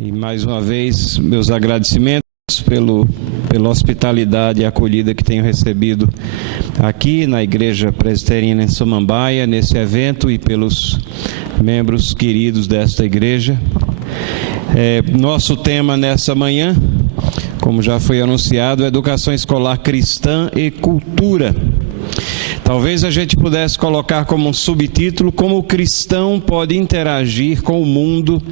E mais uma vez, meus agradecimentos pela hospitalidade e acolhida que tenho recebido aqui na Igreja Presbiteriana em Samambaia, nesse evento, e pelos membros queridos desta igreja. Nosso tema nessa manhã, como já foi anunciado, é Educação Escolar Cristã e Cultura. Talvez a gente pudesse colocar como um subtítulo: como o cristão pode interagir com o mundo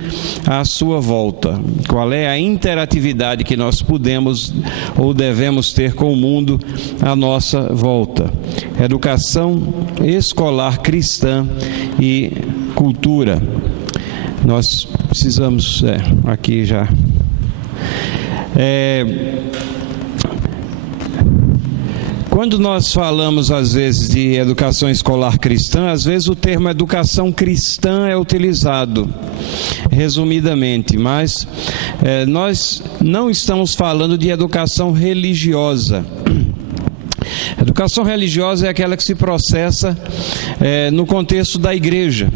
à sua volta. Qual é a interatividade que nós podemos ou devemos ter com o mundo à nossa volta? Educação escolar cristã e cultura. Nós precisamos, aqui já... Quando nós falamos, às vezes, de educação escolar cristã, às vezes o termo educação cristã é utilizado, resumidamente, mas nós não estamos falando de educação religiosa. Educação religiosa é aquela que se processa no contexto da igreja,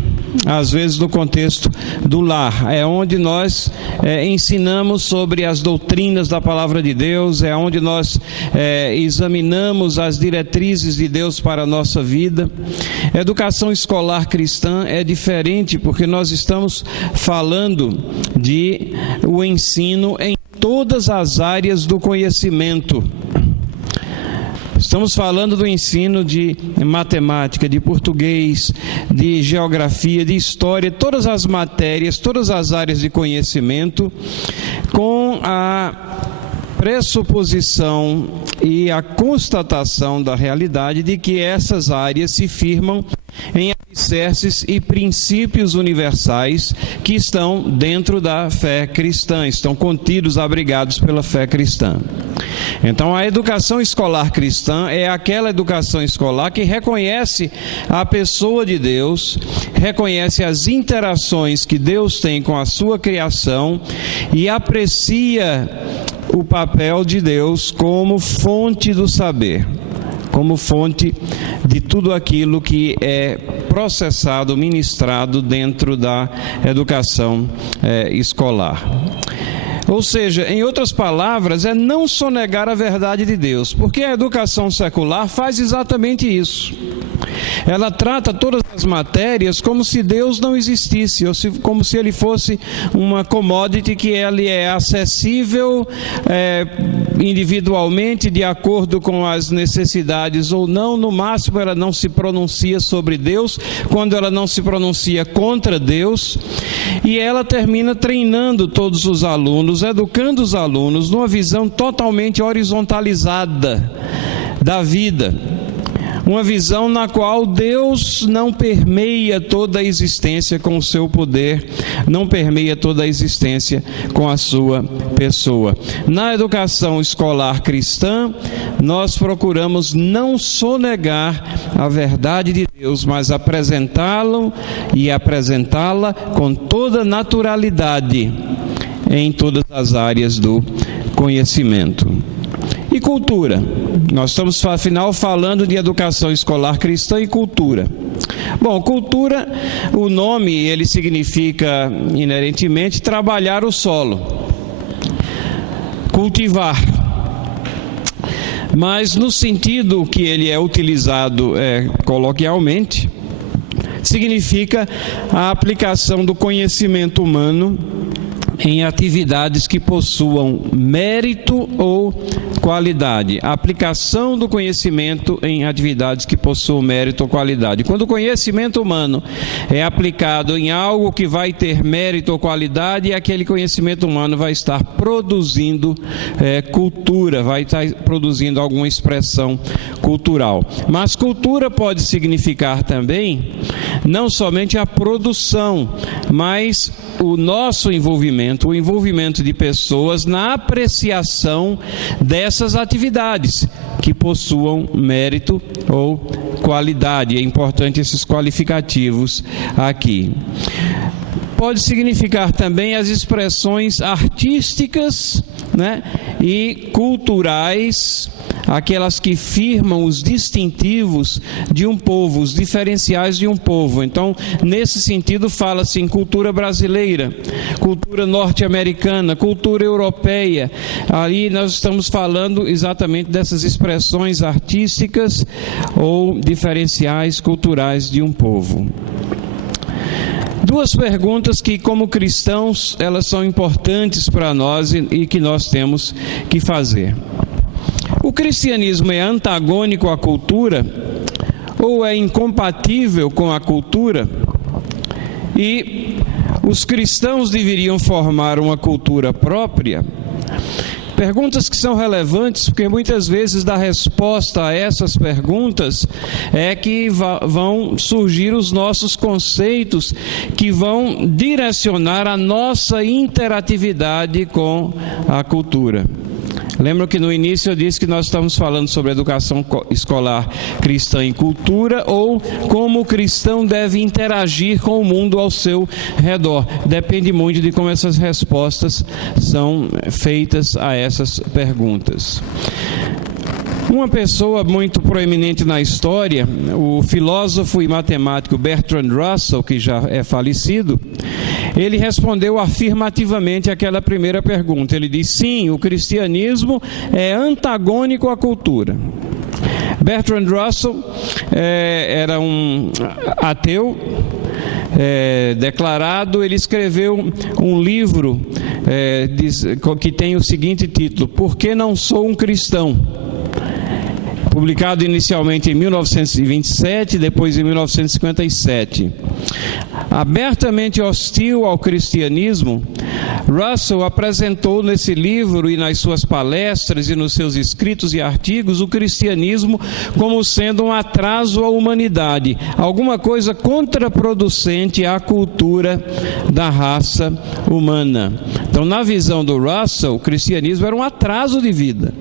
às vezes no contexto do lar, é onde nós ensinamos sobre as doutrinas da palavra de Deus, é onde nós examinamos as diretrizes de Deus para a nossa vida. Educação escolar cristã é diferente, porque nós estamos falando de o ensino em todas as áreas do conhecimento. Estamos falando do ensino de matemática, de português, de geografia, de história, todas as matérias, todas as áreas de conhecimento, com a pressuposição e a constatação da realidade de que essas áreas se firmam em alicerces e princípios universais que estão dentro da fé cristã, estão contidos, abrigados pela fé cristã. Então, a educação escolar cristã é aquela educação escolar que reconhece a pessoa de Deus, reconhece as interações que Deus tem com a sua criação e aprecia o papel de Deus como fonte do saber, como fonte de tudo aquilo que é processado, ministrado dentro da educação escolar. Ou seja, em outras palavras, é não sonegar a verdade de Deus, porque a educação secular faz exatamente isso. Ela trata todas as matérias como se Deus não existisse, ou como se ele fosse uma commodity que ele é acessível individualmente, de acordo com as necessidades ou não. No máximo, ela não se pronuncia sobre Deus, quando ela não se pronuncia contra Deus, e ela termina treinando todos os alunos, educando os alunos numa visão totalmente horizontalizada da vida. Uma visão na qual Deus não permeia toda a existência com o seu poder, não permeia toda a existência com a sua pessoa. Na educação escolar cristã, nós procuramos não sonegar a verdade de Deus, mas apresentá-lo e apresentá-la com toda naturalidade em todas as áreas do conhecimento. E cultura? Nós estamos, afinal, falando de educação escolar cristã e cultura. Bom, cultura, o nome, ele significa, inerentemente, trabalhar o solo, cultivar. Mas, no sentido que ele é utilizado coloquialmente, significa a aplicação do conhecimento humano em atividades que possuam mérito ou qualidade. A aplicação do conhecimento em atividades que possuam mérito ou qualidade. Quando o conhecimento humano é aplicado em algo que vai ter mérito ou qualidade, aquele conhecimento humano vai estar produzindo cultura, vai estar produzindo alguma expressão cultural. Mas cultura pode significar também não somente a produção, mas o nosso envolvimento, o envolvimento de pessoas na apreciação dessas atividades que possuam mérito ou qualidade. É importante esses qualificativos aqui. Pode significar também as expressões artísticas, e culturais aquelas que firmam os distintivos de um povo, os diferenciais de um povo. Então, nesse sentido, fala-se em cultura brasileira, cultura norte-americana, cultura europeia. Ali nós estamos falando exatamente dessas expressões artísticas ou diferenciais culturais de um povo. Duas perguntas que, como cristãos, elas são importantes para nós e que nós temos que fazer. O cristianismo é antagônico à cultura ou é incompatível com a cultura? E os cristãos deveriam formar uma cultura própria? Perguntas que são relevantes, porque muitas vezes da resposta a essas perguntas é que vão surgir os nossos conceitos, que vão direcionar a nossa interatividade com a cultura. Lembram que no início eu disse que nós estamos falando sobre educação escolar cristã e cultura, ou como o cristão deve interagir com o mundo ao seu redor. Depende muito de como essas respostas são feitas a essas perguntas. Uma pessoa muito proeminente na história, o filósofo e matemático Bertrand Russell, que já é falecido, ele respondeu afirmativamente àquela primeira pergunta. Ele disse: sim, o cristianismo é antagônico à cultura. Bertrand Russell era um ateu declarado. Ele escreveu um livro que tem o seguinte título: Por que não sou um cristão? Publicado inicialmente em 1927, depois em 1957. Abertamente hostil ao cristianismo, Russell apresentou nesse livro e nas suas palestras e nos seus escritos e artigos o cristianismo como sendo um atraso à humanidade, alguma coisa contraproducente à cultura da raça humana. Então, na visão do Russell, o cristianismo era um atraso de vida.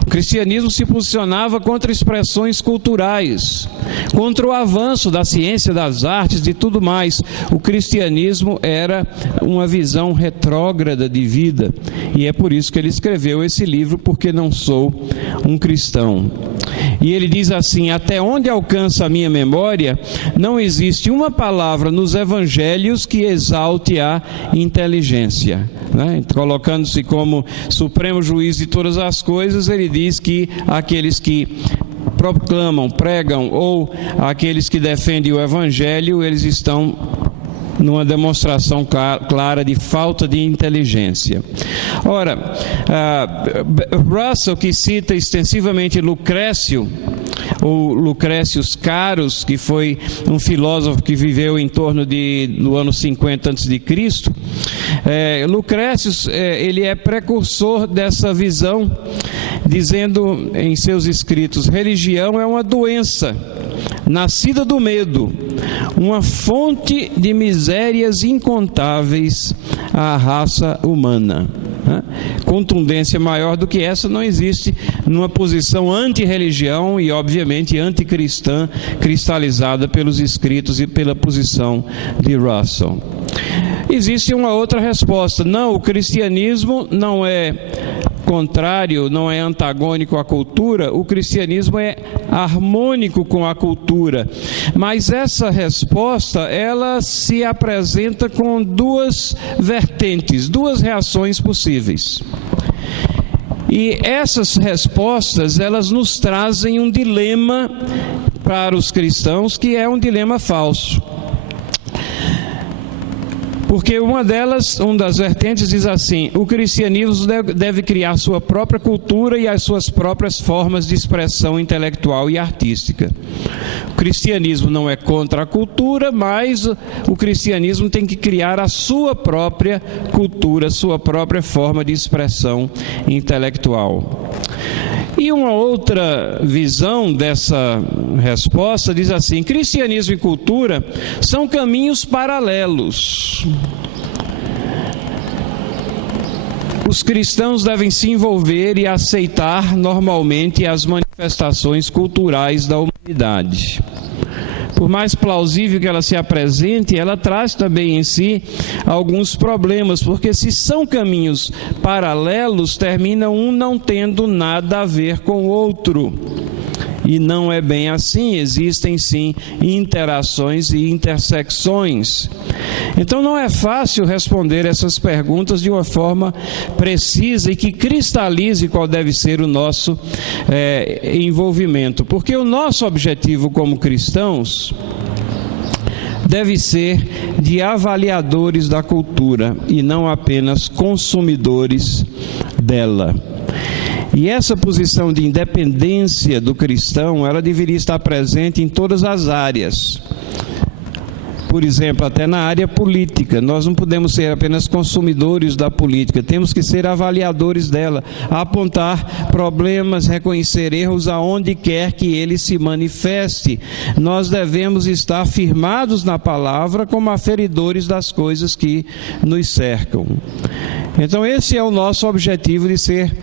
O cristianismo se posicionava contra expressões culturais, contra o avanço da ciência, das artes, de tudo mais. O cristianismo era uma visão retrógrada de vida, e é por isso que ele escreveu esse livro, Porque Não Sou um Cristão. E ele diz assim: até onde alcança a minha memória, não existe uma palavra nos evangelhos que exalte a inteligência. Colocando-se como supremo juiz de todas as coisas, ele diz que aqueles que proclamam, pregam, ou aqueles que defendem o evangelho, eles estão numa demonstração clara de falta de inteligência. Ora, Russell, que cita extensivamente Lucrécio, ou Lucrécius Carus, que foi um filósofo que viveu em torno do ano 50 a.C., Lucrécius, ele é precursor dessa visão, dizendo em seus escritos: religião é uma doença nascida do medo, uma fonte de misérias incontáveis à raça humana. Contundência maior do que essa não existe numa posição anti-religião e, obviamente, anticristã, cristalizada pelos escritos e pela posição de Russell. Existe uma outra resposta: não, o cristianismo não é contrário, não é antagônico à cultura, o cristianismo é harmônico com a cultura. Mas essa resposta, ela se apresenta com duas vertentes, duas reações possíveis. E essas respostas, elas nos trazem um dilema para os cristãos, que é um dilema falso. Porque uma das vertentes diz assim: o cristianismo deve criar sua própria cultura e as suas próprias formas de expressão intelectual e artística. O cristianismo não é contra a cultura, mas o cristianismo tem que criar a sua própria cultura, sua própria forma de expressão intelectual. E uma outra visão dessa resposta diz assim: cristianismo e cultura são caminhos paralelos. Os cristãos devem se envolver e aceitar normalmente as manifestações culturais da humanidade. por mais plausível que ela se apresente, ela traz também em si alguns problemas, porque se são caminhos paralelos, termina um não tendo nada a ver com o outro. E não é bem assim, existem sim interações e intersecções. Então não é fácil responder essas perguntas de uma forma precisa e que cristalize qual deve ser o nosso envolvimento. Porque o nosso objetivo como cristãos deve ser de avaliadores da cultura e não apenas consumidores dela. E essa posição de independência do cristão, ela deveria estar presente em todas as áreas. Por exemplo, até na área política, nós não podemos ser apenas consumidores da política, temos que ser avaliadores dela, apontar problemas, reconhecer erros aonde quer que ele se manifeste. Nós devemos estar firmados na palavra como aferidores das coisas que nos cercam. Então esse é o nosso objetivo de ser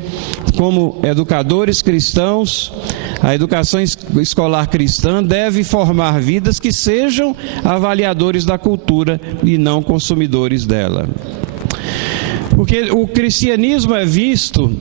como educadores cristãos. A educação escolar cristã deve formar vidas que sejam avaliadores da cultura e não consumidores dela. Porque o cristianismo é visto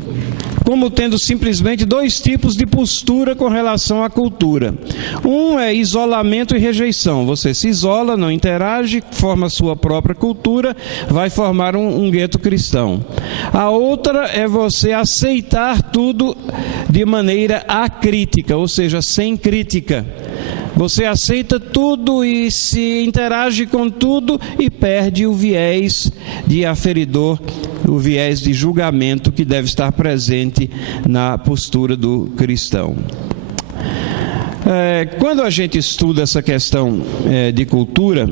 como tendo simplesmente dois tipos de postura com relação à cultura. Um é isolamento e rejeição. Você se isola, não interage, forma sua própria cultura, vai formar um gueto cristão. A outra é você aceitar tudo de maneira acrítica, ou seja, sem crítica. Você aceita tudo e se interage com tudo e perde o viés de aferidor, o viés de julgamento que deve estar presente na postura do cristão. Quando a gente estuda essa questão de cultura,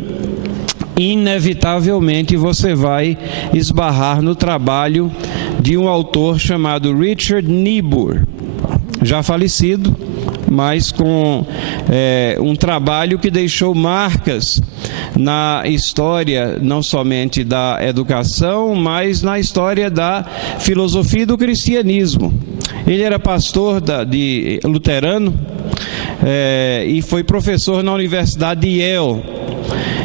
inevitavelmente você vai esbarrar no trabalho de um autor chamado Richard Niebuhr, já falecido, mas com um trabalho que deixou marcas na história, não somente da educação, mas na história da filosofia do cristianismo. Ele era pastor de luterano e foi professor na Universidade de Yale.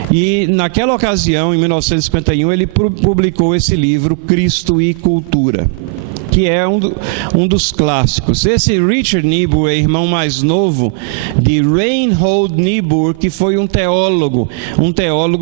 E naquela ocasião, em 1951, ele publicou esse livro, Cristo e Cultura, que é um dos clássicos. Esse Richard Niebuhr é irmão mais novo de Reinhold Niebuhr, que foi um teólogo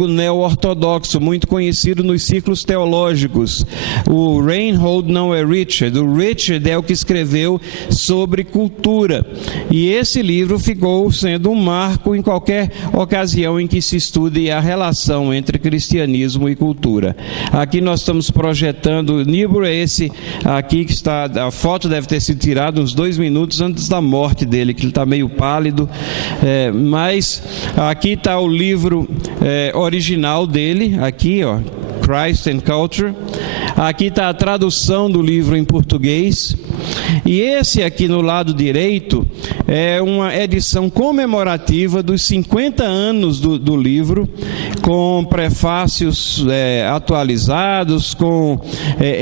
neo-ortodoxo, muito conhecido nos círculos teológicos. O Reinhold não é Richard, o Richard é o que escreveu sobre cultura. E esse livro ficou sendo um marco em qualquer ocasião em que se estude a relação entre cristianismo e cultura. Aqui nós estamos projetando, Niebuhr é esse aqui que está, a foto deve ter sido tirada uns 2 minutos antes da morte dele, que ele está meio pálido, mas aqui está o livro original dele, aqui ó, Christ and Culture. Aqui está a tradução do livro em português. E esse aqui no lado direito é uma edição comemorativa dos 50 anos do livro, com prefácios atualizados, com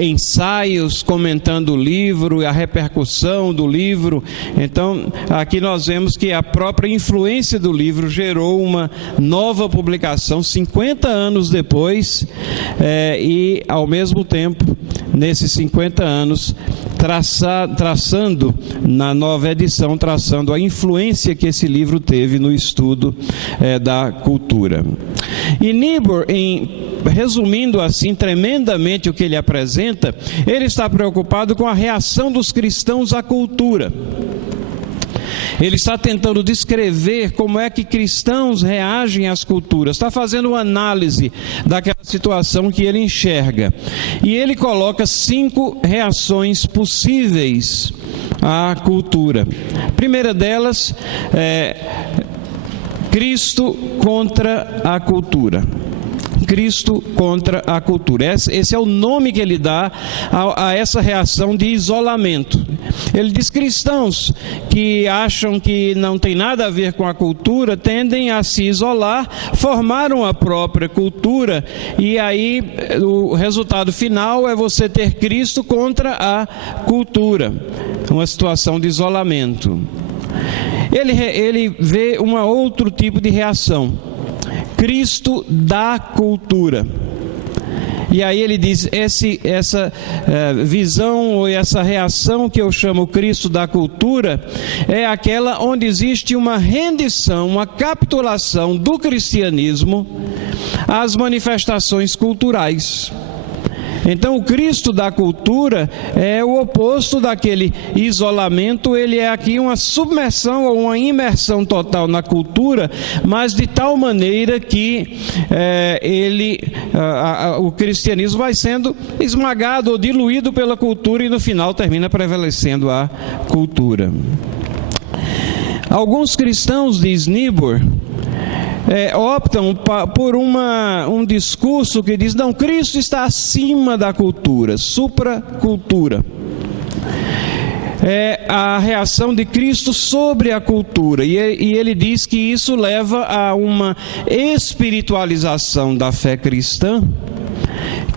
ensaios comentando o livro e a repercussão do livro. Então, aqui nós vemos que a própria influência do livro gerou uma nova publicação 50 anos depois, e ao mesmo tempo, nesses 50 anos, traçando na nova edição, traçando a influência que esse livro teve no estudo da cultura. E Niebuhr, resumindo assim tremendamente o que ele apresenta, ele está preocupado com a reação dos cristãos à cultura. Ele está tentando descrever como é que cristãos reagem às culturas, está fazendo uma análise daquela situação que ele enxerga. E ele coloca 5 reações possíveis à cultura. A primeira delas é Cristo contra a cultura. Cristo contra a cultura. Esse é o nome que ele dá a essa reação de isolamento. Ele diz: cristãos que acham que não tem nada a ver com a cultura tendem a se isolar, formaram a própria cultura, e aí o resultado final é você ter Cristo contra a cultura, uma situação de isolamento. ele vê um outro tipo de reação: Cristo da cultura. E aí ele diz, essa visão ou essa reação que eu chamo Cristo da cultura é aquela onde existe uma rendição, uma capitulação do cristianismo às manifestações culturais. Então o Cristo da cultura é o oposto daquele isolamento, ele é aqui uma submersão ou uma imersão total na cultura, mas de tal maneira que o cristianismo vai sendo esmagado ou diluído pela cultura e no final termina prevalecendo a cultura. Alguns cristãos, diz Niebuhr, optam por um discurso que diz, não, Cristo está acima da cultura, supracultura. É a reação de Cristo sobre a cultura, e ele diz que isso leva a uma espiritualização da fé cristã,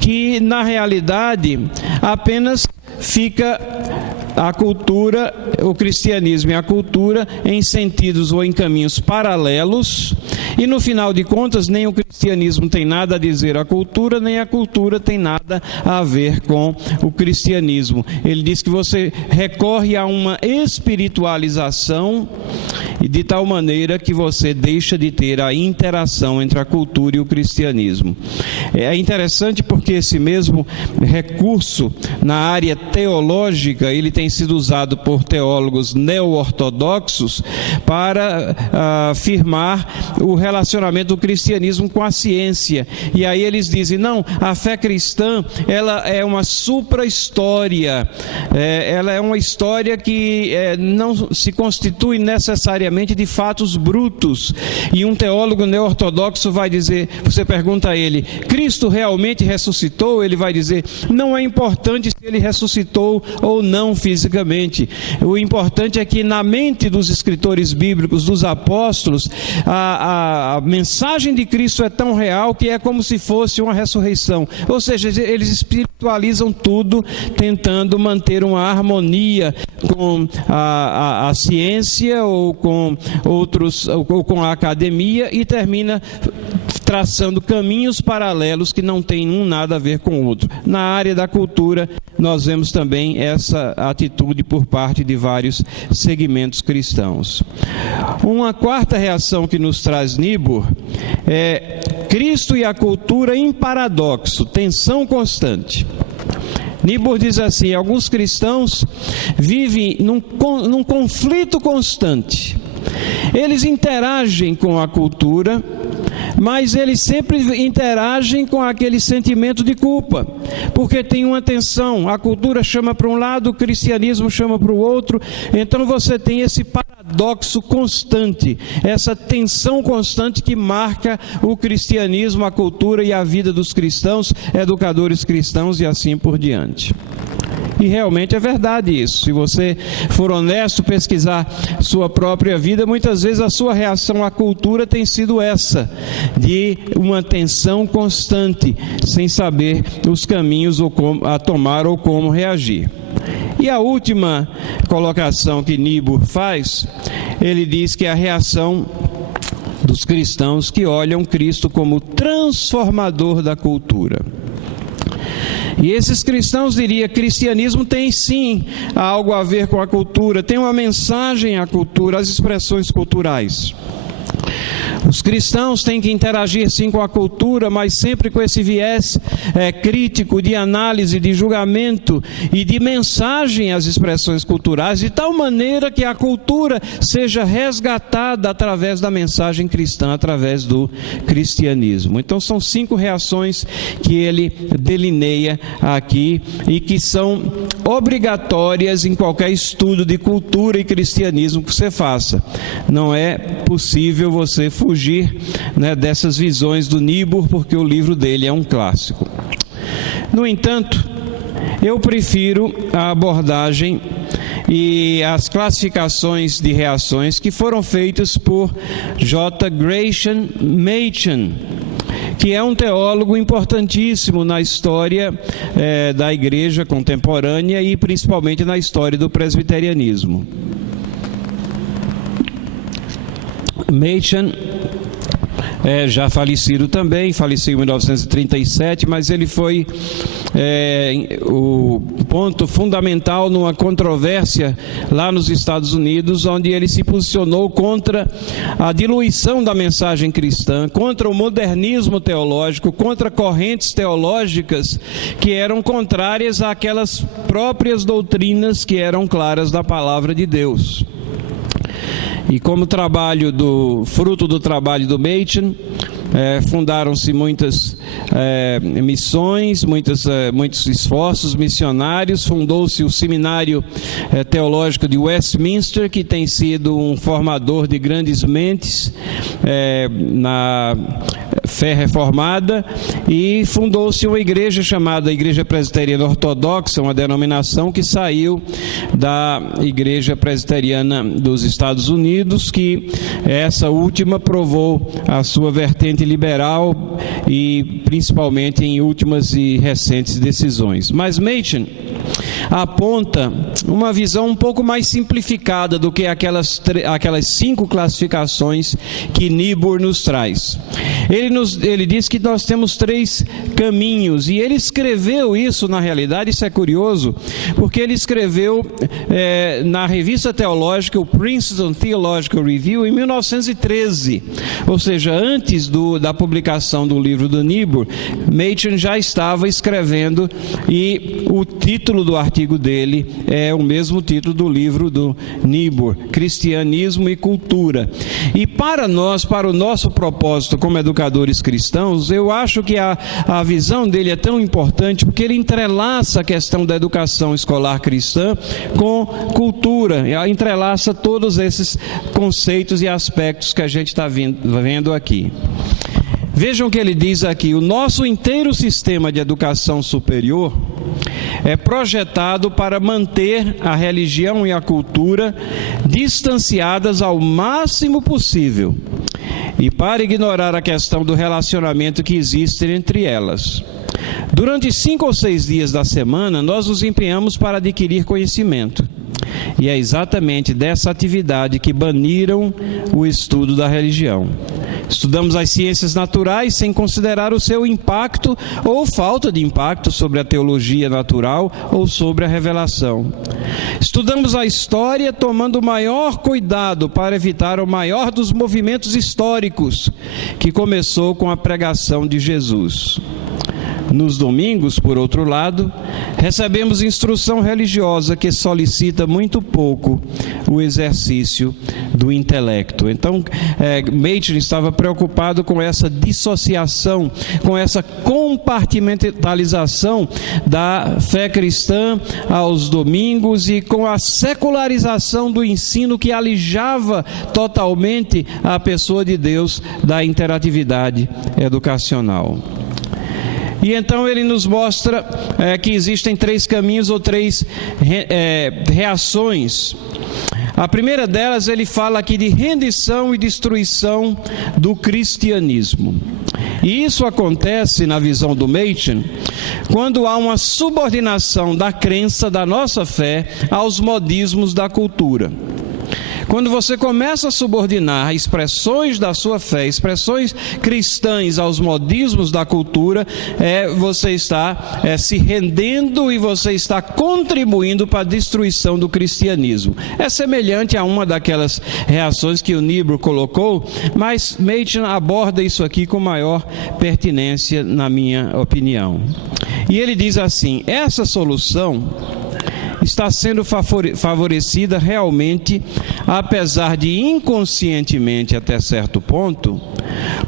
que na realidade apenas fica a cultura, o cristianismo e a cultura em sentidos ou em caminhos paralelos, e no final de contas nem o cristianismo tem nada a dizer à cultura, nem a cultura tem nada a ver com o cristianismo. Ele diz que você recorre a uma espiritualização e de tal maneira que você deixa de ter a interação entre a cultura e o cristianismo. É interessante porque esse mesmo recurso na área teológica, ele tem sido usado por teólogos neo-ortodoxos para afirmar o relacionamento do cristianismo com a ciência. E aí eles dizem, não, a fé cristã, ela é uma supra-história, ela é uma história que não se constitui necessariamente de fatos brutos. E um teólogo neo-ortodoxo vai dizer, você pergunta a ele, Cristo realmente ressuscitou? Ele vai dizer, não é importante se ele ressuscitou ou não fisicamente. O importante é que na mente dos escritores bíblicos, dos apóstolos, a mensagem de Cristo é tão real que é como se fosse uma ressurreição. Ou seja, eles espiritualizam tudo, tentando manter uma harmonia com a ciência ou com outros, ou com a academia, e termina traçando caminhos paralelos que não têm um nada a ver com o outro. Na área da cultura, nós vemos também essa atitude por parte de vários segmentos cristãos. Uma quarta reação que nos traz Niebuhr é Cristo e a cultura em paradoxo, tensão constante. Niebuhr diz assim, alguns cristãos vivem num conflito constante. Eles interagem com a cultura, mas eles sempre interagem com aquele sentimento de culpa, porque tem uma tensão, a cultura chama para um lado, o cristianismo chama para o outro, então você tem esse paradoxo constante, essa tensão constante que marca o cristianismo, a cultura e a vida dos cristãos, educadores cristãos e assim por diante. E realmente é verdade isso. Se você for honesto, pesquisar sua própria vida, muitas vezes a sua reação à cultura tem sido essa, de uma tensão constante, sem saber os caminhos a tomar ou como reagir. E a última colocação que Niebuhr faz, ele diz que é a reação dos cristãos que olham Cristo como transformador da cultura. E esses cristãos diriam, cristianismo tem sim algo a ver com a cultura, tem uma mensagem à cultura, às expressões culturais. Os cristãos têm que interagir sim com a cultura, mas sempre com esse viés crítico, de análise, de julgamento e de mensagem às expressões culturais, de tal maneira que a cultura seja resgatada através da mensagem cristã, através do cristianismo. Então são 5 reações que ele delineia aqui e que são obrigatórias em qualquer estudo de cultura e cristianismo que você faça. Não é possível você fugir dessas visões do Niebuhr, porque o livro dele é um clássico. No entanto, eu prefiro a abordagem e as classificações de reações que foram feitas por J. Gresham Machen, que é um teólogo importantíssimo na história da igreja contemporânea e principalmente na história do presbiterianismo. Machen, já falecido também, faleceu em 1937, mas ele foi o ponto fundamental numa controvérsia lá nos Estados Unidos, onde ele se posicionou contra a diluição da mensagem cristã, contra o modernismo teológico, contra correntes teológicas que eram contrárias àquelas próprias doutrinas que eram claras da palavra de Deus. E como fruto do trabalho do Machen, fundaram-se muitas missões, muitos esforços missionários. Fundou-se o Seminário Teológico de Westminster, que tem sido um formador de grandes mentes na fé reformada, e fundou-se uma igreja chamada Igreja Presbiteriana Ortodoxa, uma denominação que saiu da Igreja Presbiteriana dos Estados Unidos, que essa última provou a sua vertente liberal e principalmente em últimas e recentes decisões. Mas Machen aponta uma visão um pouco mais simplificada do que aquelas 5 classificações que Niebuhr nos traz. Ele diz que nós temos 3 caminhos, e ele escreveu isso, na realidade, isso é curioso, porque ele escreveu na revista teológica, o Princeton Theological Review, em 1913, ou seja, antes da publicação do livro do Niebuhr. Machen já estava escrevendo, e o título do artigo dele é o mesmo título do livro do Niebuhr, Cristianismo e Cultura. E para nós, para o nosso propósito como educadores cristãos, eu acho que a visão dele é tão importante, porque ele entrelaça a questão da educação escolar cristã com cultura, entrelaça todos esses conceitos e aspectos que a gente está vendo aqui. Vejam o que ele diz aqui: o nosso inteiro sistema de educação superior é projetado para manter a religião e a cultura distanciadas ao máximo possível e para ignorar a questão do relacionamento que existe entre elas. Durante 5 ou 6 dias da semana, nós nos empenhamos para adquirir conhecimento. E é exatamente dessa atividade que baniram o estudo da religião. Estudamos as ciências naturais sem considerar o seu impacto ou falta de impacto sobre a teologia natural ou sobre a revelação. Estudamos a história tomando o maior cuidado para evitar o maior dos movimentos históricos, que começou com a pregação de Jesus. Nos domingos, por outro lado, recebemos instrução religiosa que solicita muito pouco o exercício do intelecto. Então, Machen estava preocupado com essa dissociação, com essa compartimentalização da fé cristã aos domingos e com a secularização do ensino que alijava totalmente a pessoa de Deus da interatividade educacional. E então ele nos mostra que existem 3 caminhos ou 3 reações. A primeira delas, ele fala aqui de rendição e destruição do cristianismo. E isso acontece, na visão do Machen, quando há uma subordinação da crença, da nossa fé, aos modismos da cultura. Quando você começa a subordinar expressões da sua fé, expressões cristãs aos modismos da cultura, você está se rendendo e você está contribuindo para a destruição do cristianismo. É semelhante a uma daquelas reações que o Niebuhr colocou, mas Machen aborda isso aqui com maior pertinência, na minha opinião. E ele diz assim: essa solução está sendo favorecida realmente, apesar de inconscientemente até certo ponto,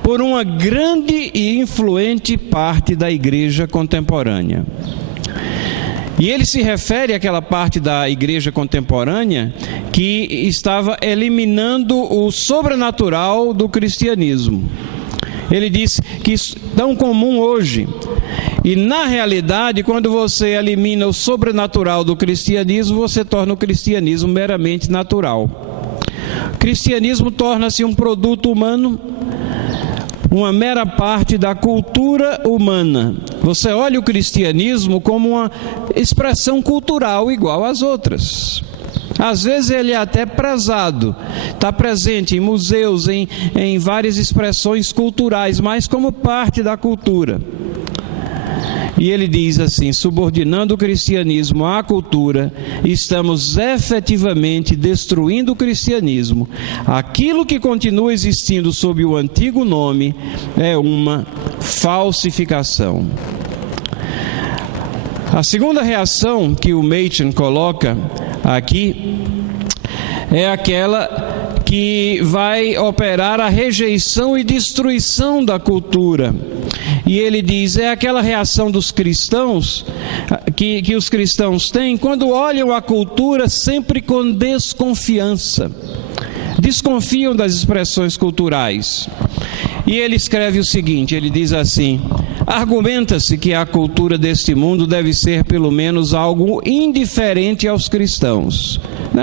por uma grande e influente parte da igreja contemporânea. E ele se refere àquela parte da igreja contemporânea que estava eliminando o sobrenatural do cristianismo. Ele diz que isso é tão comum hoje. E na realidade, quando você elimina o sobrenatural do cristianismo, você torna o cristianismo meramente natural. O cristianismo torna-se um produto humano, uma mera parte da cultura humana. Você olha o cristianismo como uma expressão cultural igual às outras. Às vezes ele é até prezado, está presente em museus, em várias expressões culturais, mas como parte da cultura. E ele diz assim: subordinando o cristianismo à cultura, estamos efetivamente destruindo o cristianismo. Aquilo que continua existindo sob o antigo nome é uma falsificação. A segunda reação que o Machen coloca aqui é aquela que vai operar a rejeição e destruição da cultura. E ele diz, é aquela reação dos cristãos, que os cristãos têm, quando olham a cultura sempre com desconfiança. Desconfiam das expressões culturais. E ele escreve o seguinte, ele diz assim: argumenta-se que a cultura deste mundo deve ser pelo menos algo indiferente aos cristãos.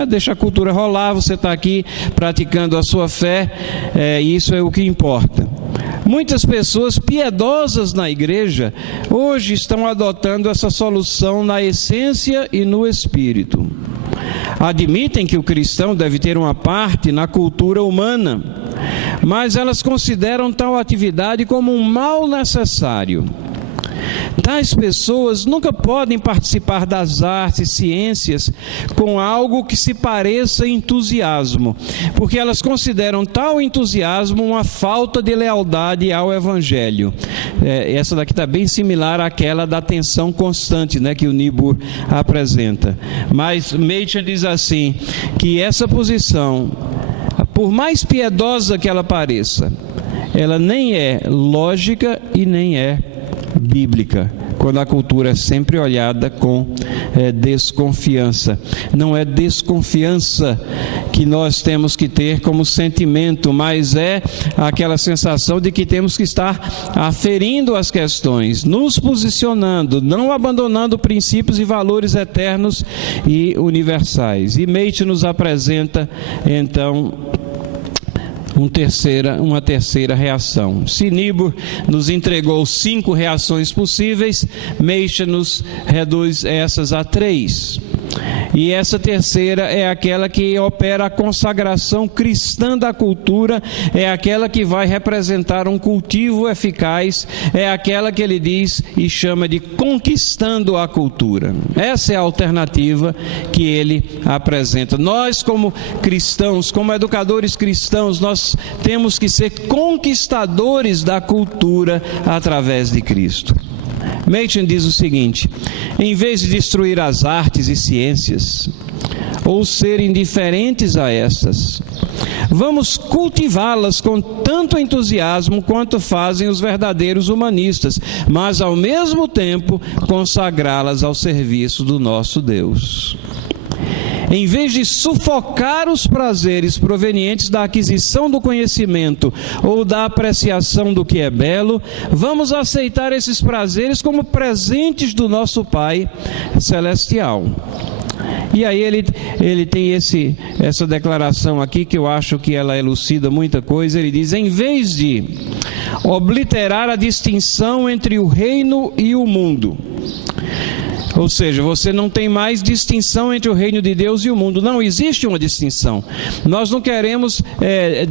Deixa a cultura rolar, você está aqui praticando a sua fé, isso é o que importa. Muitas pessoas piedosas na igreja hoje estão adotando essa solução na essência e no espírito. Admitem que o cristão deve ter uma parte na cultura humana, mas elas consideram tal atividade como um mal necessário. Tais pessoas nunca podem participar das artes e ciências com algo que se pareça entusiasmo, porque elas consideram tal entusiasmo uma falta de lealdade ao Evangelho. Essa daqui está bem similar àquela da tensão constante, que o Niebuhr apresenta. Mas Machen diz assim, que essa posição, por mais piedosa que ela pareça, ela nem é lógica e nem é bíblica, quando a cultura é sempre olhada com desconfiança. Não é desconfiança que nós temos que ter como sentimento, mas é aquela sensação de que temos que estar aferindo as questões, nos posicionando, não abandonando princípios e valores eternos e universais. E Machen nos apresenta, então, uma terceira reação. Se Niebuhr nos entregou 5 reações possíveis, Machen nos reduz essas a 3. E essa terceira é aquela que opera a consagração cristã da cultura, é aquela que vai representar um cultivo eficaz, é aquela que ele diz e chama de conquistando a cultura. Essa é a alternativa que ele apresenta. Nós, como cristãos, como educadores cristãos, nós temos que ser conquistadores da cultura através de Cristo. Machen diz o seguinte: em vez de destruir as artes e ciências, ou ser indiferentes a estas, vamos cultivá-las com tanto entusiasmo quanto fazem os verdadeiros humanistas, mas ao mesmo tempo consagrá-las ao serviço do nosso Deus. Em vez de sufocar os prazeres provenientes da aquisição do conhecimento ou da apreciação do que é belo, vamos aceitar esses prazeres como presentes do nosso Pai Celestial. E aí ele tem essa declaração aqui, que eu acho que ela elucida muita coisa. Ele diz, em vez de obliterar a distinção entre o reino e o mundo, ou seja, você não tem mais distinção entre o reino de Deus e o mundo. Não existe uma distinção. Nós não queremos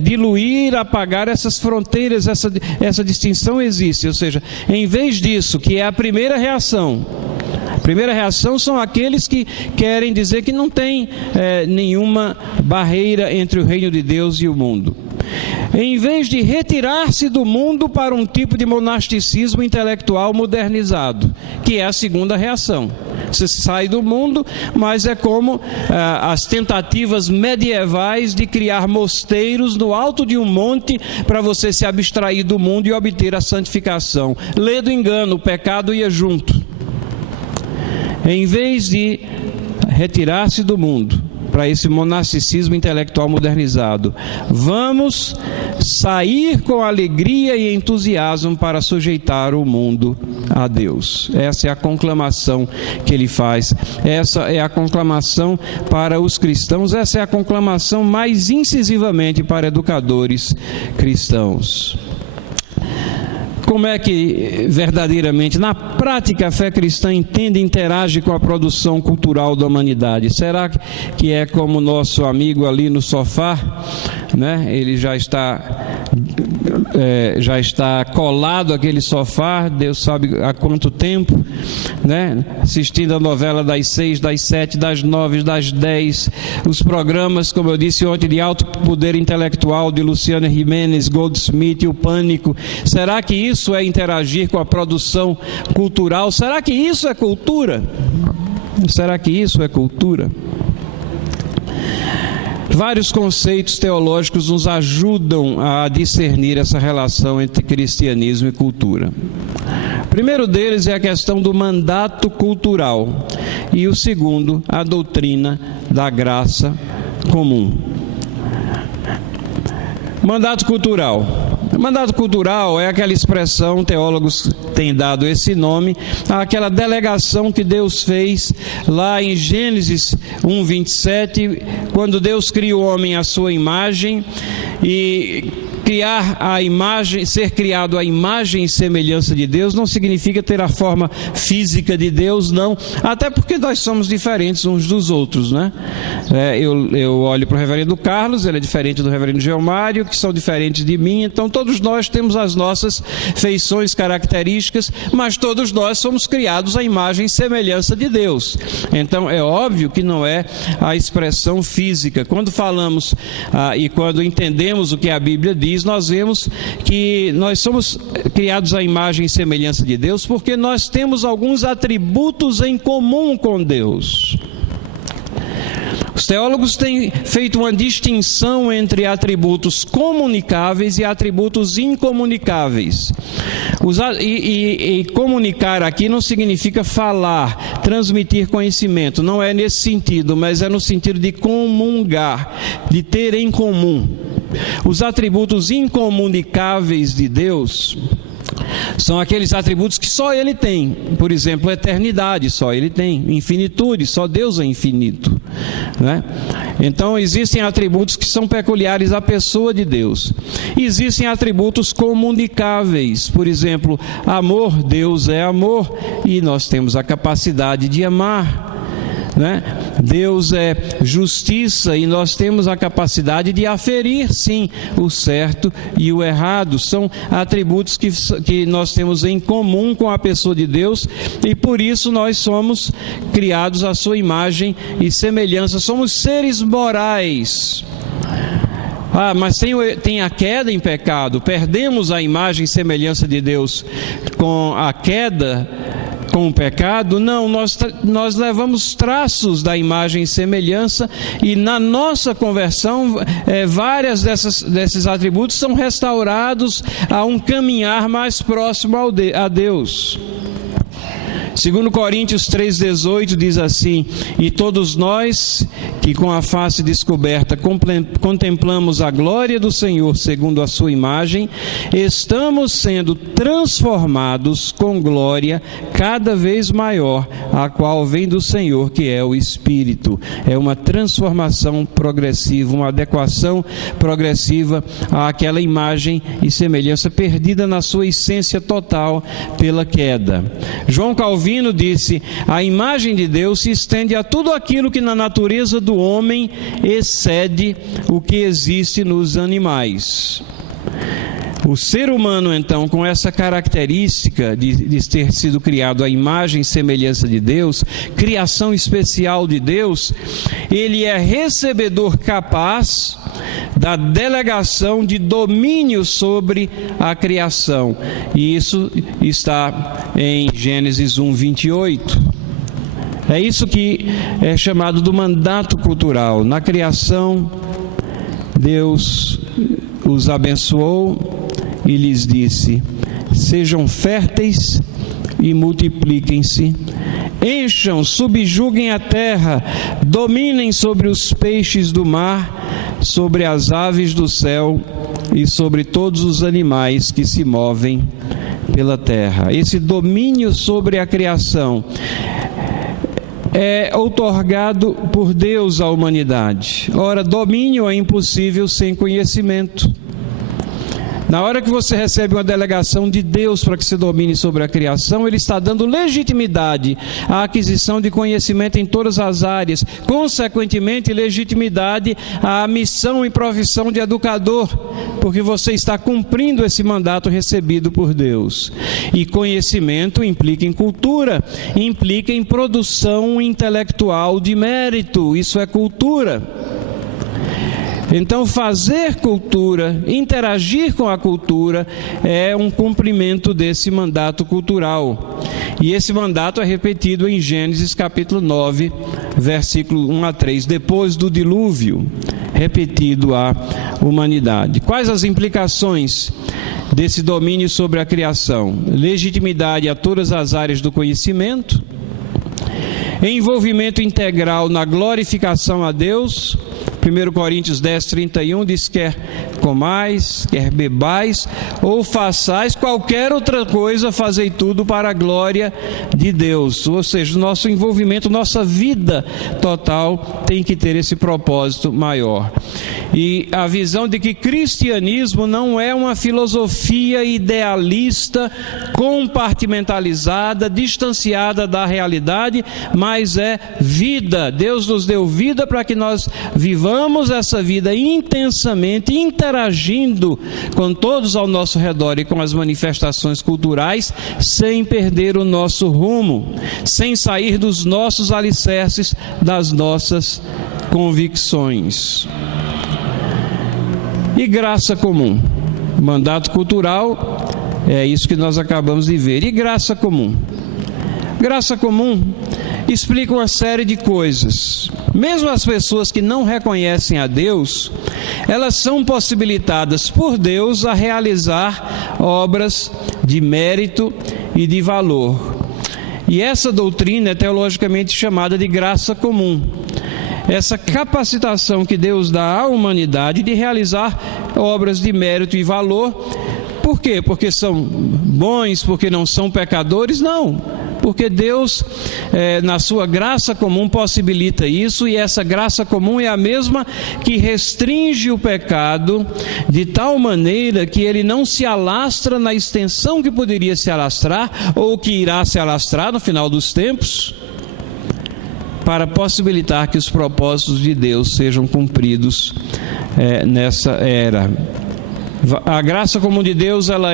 diluir, apagar essas fronteiras, essa distinção existe. Ou seja, em vez disso, que é a primeira reação. A primeira reação são aqueles que querem dizer que não tem nenhuma barreira entre o reino de Deus e o mundo. Em vez de retirar-se do mundo para um tipo de monasticismo intelectual modernizado, que é a segunda reação. Você sai do mundo, mas é como as tentativas medievais de criar mosteiros no alto de um monte para você se abstrair do mundo e obter a santificação. Lê do engano, o pecado ia junto. Em vez de retirar-se do mundo para esse monasticismo intelectual modernizado, vamos sair com alegria e entusiasmo para sujeitar o mundo a Deus. Essa é a conclamação que ele faz. Essa é a conclamação para os cristãos. Essa é a conclamação mais incisivamente para educadores cristãos. como é que verdadeiramente, na prática, a fé cristã entende e interage com a produção cultural da humanidade? Será que é como o nosso amigo ali no sofá, né? Ele já está colado àquele sofá, Deus sabe há quanto tempo, né? Assistindo a novela das 6, das 7, das 9, das 10, os programas, como eu disse ontem, de alto poder intelectual de Luciana Gimenez, Goldsmith e o Pânico. Será que isso é interagir com a produção cultural? Será que isso é cultura? Será que isso é cultura? Vários conceitos teológicos nos ajudam a discernir essa relação entre cristianismo e cultura. O primeiro deles é a questão do mandato cultural e o segundo, a doutrina da graça comum. Mandato cultural. Mandato cultural é aquela expressão, teólogos têm dado esse nome, àquela delegação que Deus fez lá em Gênesis 1:27, quando Deus cria o homem à sua imagem, e criar a imagem, ser criado à imagem e semelhança de Deus não significa ter a forma física de Deus, não, até porque nós somos diferentes uns dos outros, né? Eu olho para o reverendo Carlos, ele é diferente do reverendo Geomário, que são diferentes de mim, então todos nós temos as nossas feições características, mas todos nós somos criados à imagem e semelhança de Deus. Então é óbvio que não é a expressão física. Quando falamos e quando entendemos o que a Bíblia diz, nós vemos que nós somos criados à imagem e semelhança de Deus porque nós temos alguns atributos em comum com Deus. Os teólogos têm feito uma distinção entre atributos comunicáveis e atributos incomunicáveis. E comunicar aqui não significa falar, transmitir conhecimento, não é nesse sentido, mas é no sentido de comungar, de ter em comum. Os atributos incomunicáveis de Deus são aqueles atributos que só Ele tem. Por exemplo, eternidade, só Ele tem. Infinitude, só Deus é infinito, né? Então existem atributos que são peculiares à pessoa de Deus. Existem atributos comunicáveis. Por exemplo, amor, Deus é amor e nós temos a capacidade de amar, né? Deus é justiça e nós temos a capacidade de aferir, sim, o certo e o errado. São atributos que nós temos em comum com a pessoa de Deus e por isso nós somos criados à sua imagem e semelhança. Somos seres morais. Mas tem a queda em pecado. Perdemos a imagem e semelhança de Deus com a queda, com o pecado? Não, nós levamos traços da imagem e semelhança e na nossa conversão vários desses atributos são restaurados a um caminhar mais próximo a Deus. 2 Coríntios 3,18 diz assim: e todos nós que com a face descoberta contemplamos a glória do Senhor segundo a sua imagem, estamos sendo transformados com glória cada vez maior, a qual vem do Senhor, que é o Espírito. É uma transformação progressiva, uma adequação progressiva àquela imagem e semelhança perdida na sua essência total pela queda. João Calvino disse: a imagem de Deus se estende a tudo aquilo que na natureza do homem excede o que existe nos animais. O ser humano, então, com essa característica de ter sido criado à imagem e semelhança de Deus, criação especial de Deus, ele é recebedor capaz da delegação de domínio sobre a criação. E isso está em Gênesis 1:28. É isso que é chamado do mandato cultural. Na criação, Deus os abençoou e lhes disse: sejam férteis e multipliquem-se, encham, subjuguem a terra, dominem sobre os peixes do mar, sobre as aves do céu e sobre todos os animais que se movem pela terra. Esse domínio sobre a criação é outorgado por Deus à humanidade. Ora, domínio é impossível sem conhecimento. Na hora que você recebe uma delegação de Deus para que você domine sobre a criação, Ele está dando legitimidade à aquisição de conhecimento em todas as áreas, consequentemente, legitimidade à missão e profissão de educador, porque você está cumprindo esse mandato recebido por Deus. E conhecimento implica em cultura, implica em produção intelectual de mérito, isso é cultura. Então, fazer cultura, interagir com a cultura, é um cumprimento desse mandato cultural. E esse mandato é repetido em Gênesis capítulo 9, versículo 1 a 3, depois do dilúvio, repetido à humanidade. Quais as implicações desse domínio sobre a criação? Legitimidade a todas as áreas do conhecimento, envolvimento integral na glorificação a Deus. 1 Coríntios 10, 31 diz: quer comais, quer bebais, ou façais qualquer outra coisa, fazei tudo para a glória de Deus. Ou seja, nosso envolvimento, nossa vida total tem que ter esse propósito maior. E a visão de que cristianismo não é uma filosofia idealista, compartimentalizada, distanciada da realidade, mas é vida. Deus nos deu vida para que nós vivamos essa vida intensamente, interagindo com todos ao nosso redor e com as manifestações culturais, sem perder o nosso rumo, sem sair dos nossos alicerces, das nossas convicções. E graça comum, mandato cultural, é isso que nós acabamos de ver. E graça comum? Graça comum explica uma série de coisas. Mesmo as pessoas que não reconhecem a Deus, elas são possibilitadas por Deus a realizar obras de mérito e de valor. E essa doutrina é teologicamente chamada de graça comum. Essa capacitação que Deus dá à humanidade de realizar obras de mérito e valor. Por quê? Porque são bons, porque não são pecadores? Não. Porque Deus, na sua graça comum, possibilita isso, e essa graça comum é a mesma que restringe o pecado de tal maneira que ele não se alastra na extensão que poderia se alastrar, ou que irá se alastrar no final dos tempos, para possibilitar que os propósitos de Deus sejam cumpridos nessa era. A graça comum de Deus, ela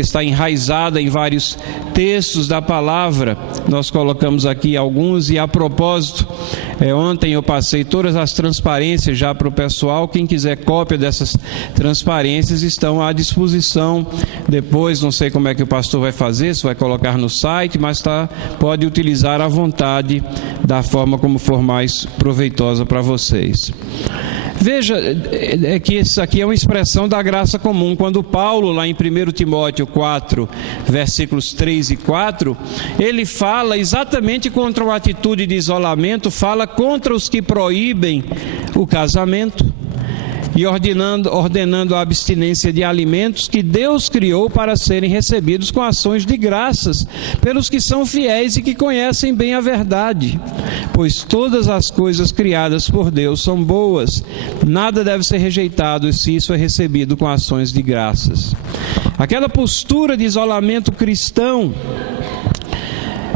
está enraizada em vários textos da palavra. Nós colocamos aqui alguns, e a propósito, ontem eu passei todas as transparências já para o pessoal. Quem quiser cópia dessas transparências estão à disposição. Depois, não sei como é que o pastor vai fazer, se vai colocar no site, mas pode utilizar à vontade, da forma como for mais proveitosa para vocês. Veja que isso aqui é uma expressão da graça comum. Quando Paulo, lá em 1 Timóteo 4, versículos 3 e 4, ele fala exatamente contra uma atitude de isolamento, fala contra os que proíbem o casamento e ordenando a abstinência de alimentos que Deus criou para serem recebidos com ações de graças pelos que são fiéis e que conhecem bem a verdade. Pois todas as coisas criadas por Deus são boas, nada deve ser rejeitado se isso é recebido com ações de graças. Aquela postura de isolamento cristão,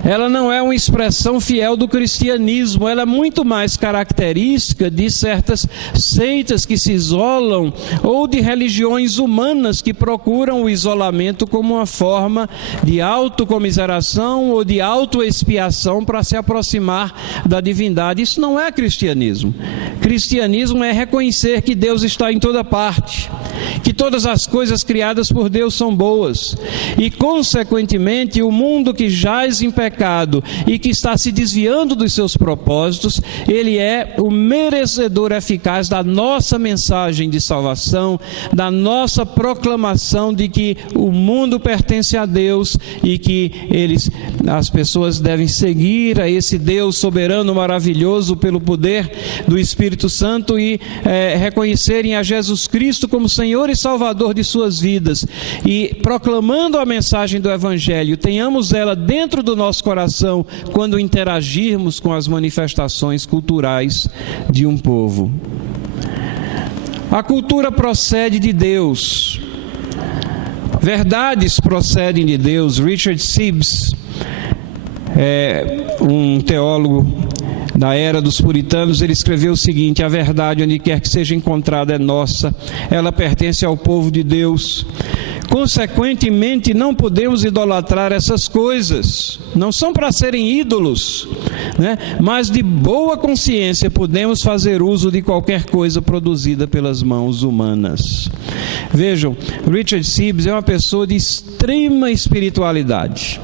ela não é uma expressão fiel do cristianismo, ela é muito mais característica de certas seitas que se isolam, ou de religiões humanas que procuram o isolamento como uma forma de autocomiseração ou de autoexpiação para se aproximar da divindade. Isso não é cristianismo. Cristianismo é reconhecer que Deus está em toda parte, que todas as coisas criadas por Deus são boas, e consequentemente o mundo que jaz em pecado e que está se desviando dos seus propósitos, ele é o merecedor eficaz da nossa mensagem de salvação, da nossa proclamação de que o mundo pertence a Deus e que as pessoas devem seguir a esse Deus soberano, maravilhoso, pelo poder do Espírito Santo, e reconhecerem a Jesus Cristo como Senhor e Salvador de suas vidas. E proclamando a mensagem do Evangelho, tenhamos ela dentro do nosso coração quando interagirmos com as manifestações culturais de um povo. A cultura procede de Deus. Verdades procedem de Deus. Richard Sibbes, um teólogo da era dos puritanos, ele escreveu o seguinte: a verdade, onde quer que seja encontrada, é nossa, ela pertence ao povo de Deus. Consequentemente, não podemos idolatrar essas coisas, não são para serem ídolos, né? Mas de boa consciência podemos fazer uso de qualquer coisa produzida pelas mãos humanas. Vejam, Richard Sibbes é uma pessoa de extrema espiritualidade,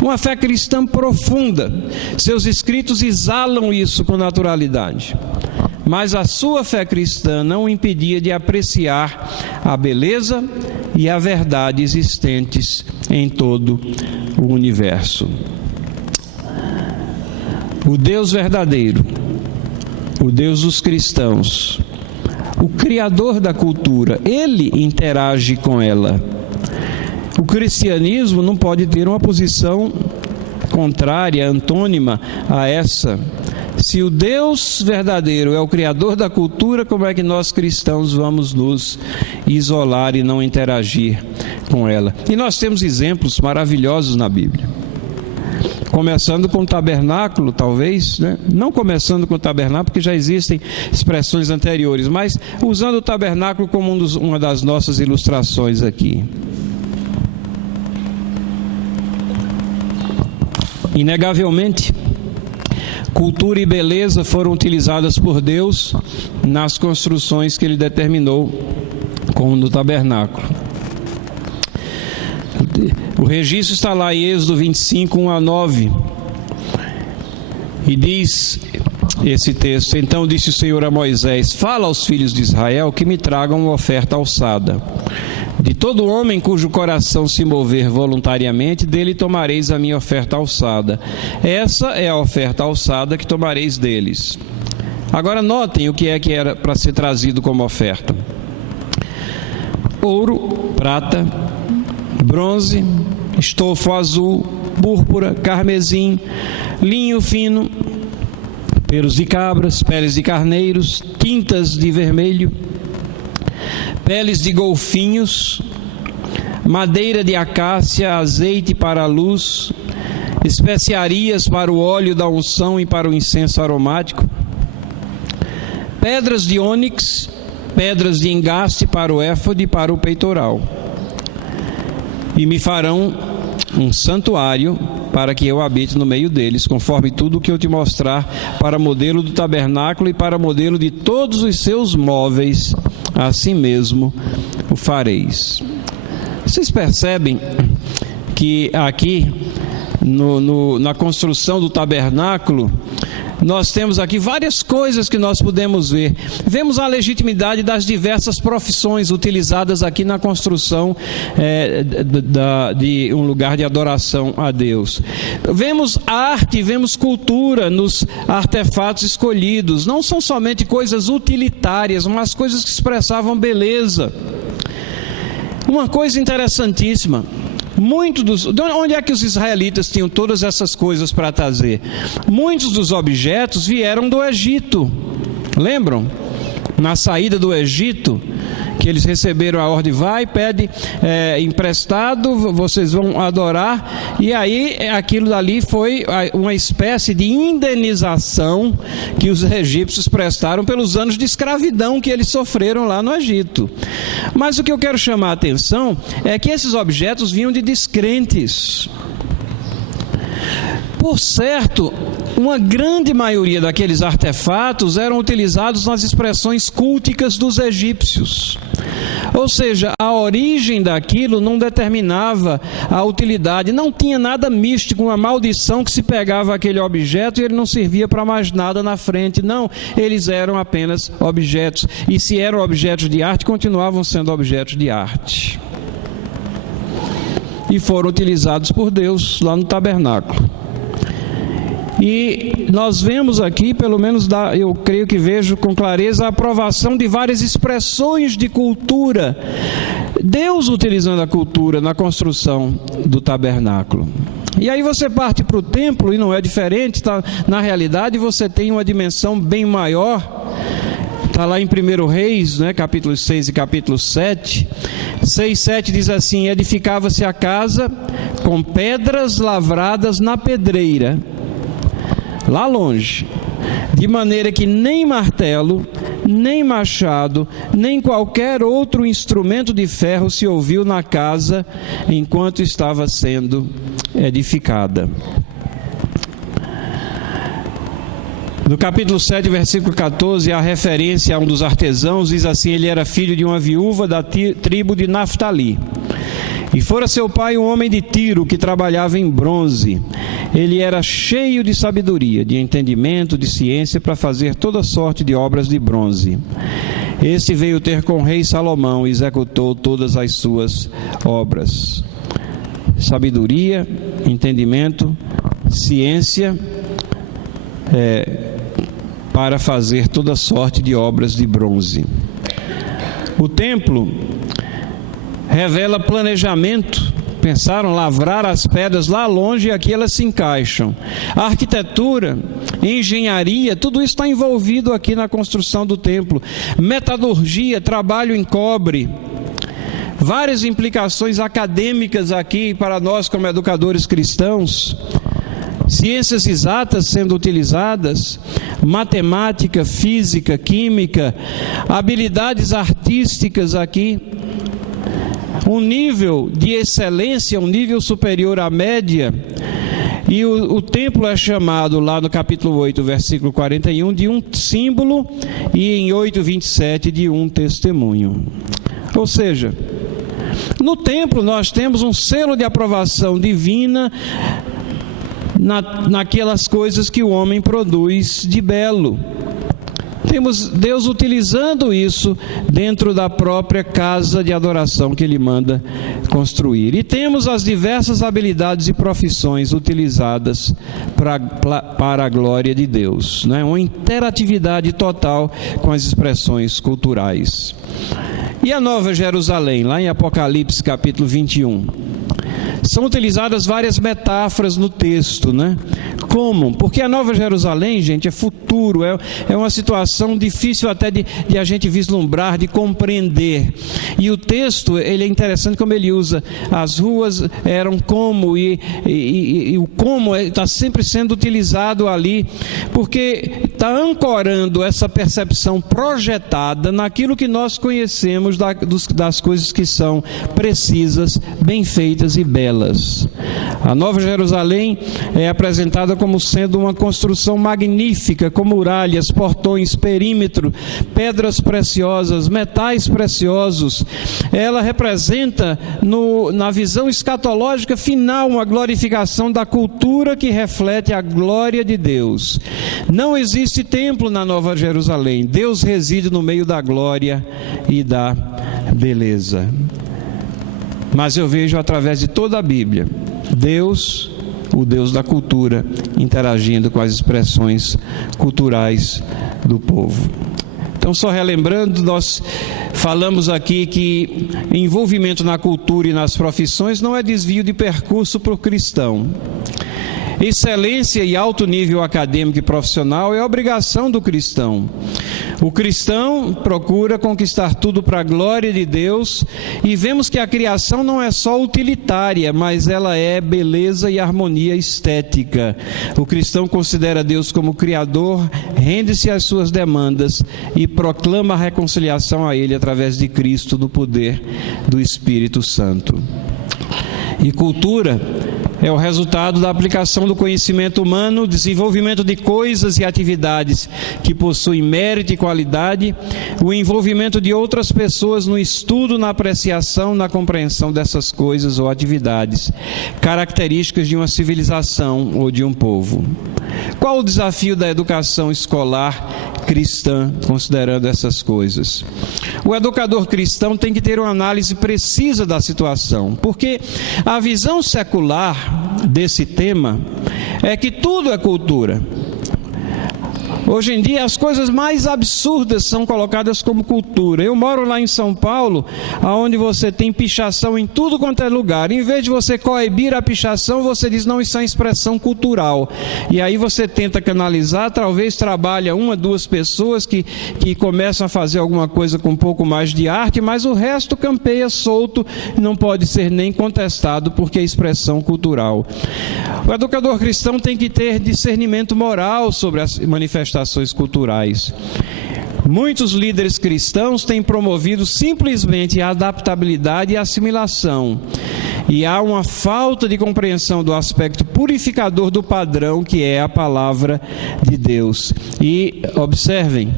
uma fé cristã profunda. Seus escritos exalam isso com naturalidade. Mas a sua fé cristã não o impedia de apreciar a beleza e a verdade existentes em todo o universo. O Deus verdadeiro, o Deus dos cristãos, o Criador da cultura, Ele interage com ela. O cristianismo não pode ter uma posição contrária, antônima a essa. Se o Deus verdadeiro é o Criador da cultura, como é que nós cristãos vamos nos isolar e não interagir com ela? E nós temos exemplos maravilhosos na Bíblia. Começando com o tabernáculo, talvez, né? Não começando com o tabernáculo, porque já existem expressões anteriores, mas usando o tabernáculo como uma das nossas ilustrações aqui. Inegavelmente, cultura e beleza foram utilizadas por Deus nas construções que Ele determinou, como no tabernáculo. O registro está lá em Êxodo 25, 1-9, e diz esse texto: então disse o Senhor a Moisés: fala aos filhos de Israel que me tragam uma oferta alçada. De todo homem cujo coração se mover voluntariamente, dele tomareis a minha oferta alçada. Essa é a oferta alçada que tomareis deles. Agora notem o que era para ser trazido como oferta: ouro, prata, bronze, estofo azul, púrpura, carmesim, linho fino, pelos de cabras, peles de carneiros, tintas de vermelho, peles de golfinhos, madeira de acácia, azeite para a luz, especiarias para o óleo da unção e para o incenso aromático, pedras de ônix, pedras de engaste para o éfode e para o peitoral. E me farão um santuário para que eu habite no meio deles, conforme tudo o que eu te mostrar, para modelo do tabernáculo e para modelo de todos os seus móveis, assim mesmo o fareis. Vocês percebem que aqui na construção do tabernáculo nós temos aqui várias coisas que nós podemos ver. Vemos a legitimidade das diversas profissões utilizadas aqui na construção de um lugar de adoração a Deus. Vemos arte, vemos cultura nos artefatos escolhidos. Não são somente coisas utilitárias, mas coisas que expressavam beleza. Uma coisa interessantíssima: de onde é que os israelitas tinham todas essas coisas para trazer? Muitos dos objetos vieram do Egito. Lembram? Na saída do Egito, que eles receberam a ordem: vai, pede emprestado, vocês vão adorar. E aí aquilo dali foi uma espécie de indenização que os egípcios prestaram pelos anos de escravidão que eles sofreram lá no Egito. Mas o que eu quero chamar a atenção é que esses objetos vinham de descrentes. Por certo, uma grande maioria daqueles artefatos eram utilizados nas expressões culticas dos egípcios. Ou seja, a origem daquilo não determinava a utilidade, não tinha nada místico, uma maldição que se pegava aquele objeto e ele não servia para mais nada na frente. Não, eles eram apenas objetos. E se eram objetos de arte, continuavam sendo objetos de arte. E foram utilizados por Deus lá no tabernáculo. E nós vemos aqui, pelo menos eu creio que vejo com clareza, a aprovação de várias expressões de cultura. Deus utilizando a cultura na construção do tabernáculo. E aí você parte para o templo e não é diferente, na realidade você tem uma dimensão bem maior. Está lá em 1 Reis, né, capítulo 6 e capítulo 7. 6, 7 diz assim: edificava-se a casa com pedras lavradas na pedreira, lá longe, de maneira que nem martelo, nem machado, nem qualquer outro instrumento de ferro se ouviu na casa enquanto estava sendo edificada. No capítulo 7, versículo 14, a referência a um dos artesãos, diz assim: ele era filho de uma viúva da tribo de Naftali. E fora seu pai um homem de Tiro, que trabalhava em bronze. Ele era cheio de sabedoria, de entendimento, de ciência, para fazer toda sorte de obras de bronze. Este veio ter com o rei Salomão e executou todas as suas obras. Sabedoria, entendimento, ciência, para fazer toda sorte de obras de bronze. O templo revela planejamento. Pensaram lavrar as pedras lá longe e aqui elas se encaixam. A arquitetura, engenharia, tudo isso está envolvido aqui na construção do templo. Metalurgia, trabalho em cobre. Várias implicações acadêmicas aqui para nós como educadores cristãos. Ciências exatas sendo utilizadas, matemática, física, química, habilidades artísticas aqui. Um nível de excelência, um nível superior à média. E o templo é chamado lá no capítulo 8, versículo 41, de um símbolo, e em 8:27 de um testemunho. Ou seja, no templo nós temos um selo de aprovação divina naquelas coisas que o homem produz de belo. Temos Deus utilizando isso dentro da própria casa de adoração que Ele manda construir. E temos as diversas habilidades e profissões utilizadas para a glória de Deus, né? Uma interatividade total com as expressões culturais. E a Nova Jerusalém, lá em Apocalipse capítulo 21. São utilizadas várias metáforas no texto, né? Como? Porque a Nova Jerusalém, gente, é futuro, é uma situação difícil até de a gente vislumbrar, de compreender. E o texto, ele é interessante como ele usa, as ruas eram como, e o como está sempre sendo utilizado ali, porque está ancorando essa percepção projetada naquilo que nós conhecemos das coisas que são precisas, bem feitas e belas. A Nova Jerusalém é apresentada como sendo uma construção magnífica, com muralhas, portões, perímetro, pedras preciosas, metais preciosos. Ela representa, na visão escatológica final, uma glorificação da cultura que reflete a glória de Deus. Não existe templo na Nova Jerusalém. Deus reside no meio da glória e da beleza. Mas eu vejo através de toda a Bíblia, Deus, o Deus da cultura, interagindo com as expressões culturais do povo. Então, só relembrando, nós falamos aqui que envolvimento na cultura e nas profissões não é desvio de percurso para o cristão. Excelência e alto nível acadêmico e profissional é obrigação do cristão. O cristão procura conquistar tudo para a glória de Deus, e vemos que a criação não é só utilitária, mas ela é beleza e harmonia estética. O cristão considera Deus como Criador, rende-se às suas demandas e proclama a reconciliação a Ele através de Cristo, do poder do Espírito Santo. E cultura é o resultado da aplicação do conhecimento humano, desenvolvimento de coisas e atividades que possuem mérito e qualidade, o envolvimento de outras pessoas no estudo, na apreciação, na compreensão dessas coisas ou atividades, características de uma civilização ou de um povo. Qual o desafio da educação escolar cristã, considerando essas coisas? O educador cristão tem que ter uma análise precisa da situação, porque a visão secular desse tema é que tudo é cultura. Hoje em dia, as coisas mais absurdas são colocadas como cultura. Eu moro lá em São Paulo, onde você tem pichação em tudo quanto é lugar. Em vez de você coibir a pichação, você diz, não, isso é uma expressão cultural. E aí você tenta canalizar, talvez trabalha 1 ou 2 pessoas que começam a fazer alguma coisa com um pouco mais de arte, mas o resto campeia solto, não pode ser nem contestado, porque é expressão cultural. O educador cristão tem que ter discernimento moral sobre as manifestações culturais. Muitos líderes cristãos têm promovido simplesmente a adaptabilidade e a assimilação. E há uma falta de compreensão do aspecto purificador do padrão que é a palavra de Deus. E observem,